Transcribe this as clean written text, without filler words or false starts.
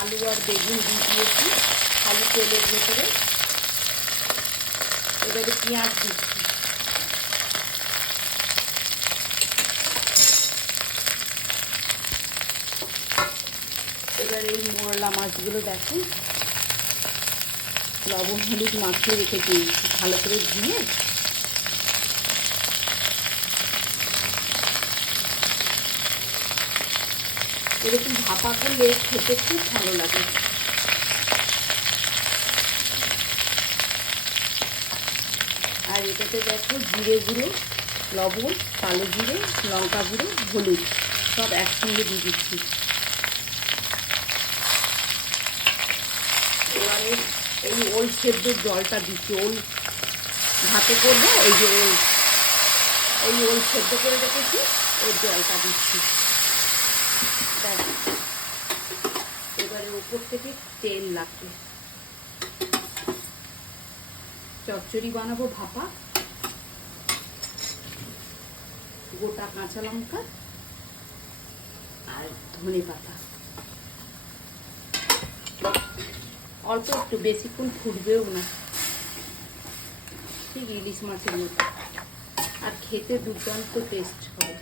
আলু আর বেগুন দিয়ে দিয়েছি খালি তেলের ভেতরে। এবারে পেঁয়াজ দিচ্ছি। এবার এই মোরলা মাছগুলো দেখো লবণ হলুদ মাখিয়ে রেখেছি, ভালো করে ধুয়ে এরকম ভাপা করলে খেতে খুব ভালো লাগে। আর এটাতে দেখো জিরে গুঁড়ো, লবণ, কালো জিরে, লঙ্কা গুঁড়ো, হলুদ সব একসঙ্গে দিয়ে দিচ্ছি। এবারে এই ওল সেদ্ধর জলটা দিচ্ছি। ওল ভাতে করবো, এই যে ওল সেদ্ধ করে রেখেছি ওর জলটা দিচ্ছি। এবারে উপর থেকে তেল লাগবে। চচ্চড়ি বানাবো ভাপা, গোটা কাঁচা লঙ্কা আর ধনে পাতা, অল্প একটু, বেশিক্ষণ ফুটবেও না, ঠিক ইলিশ মাছের মতো, আর খেতে দুর্দান্ত টেস্ট হবে।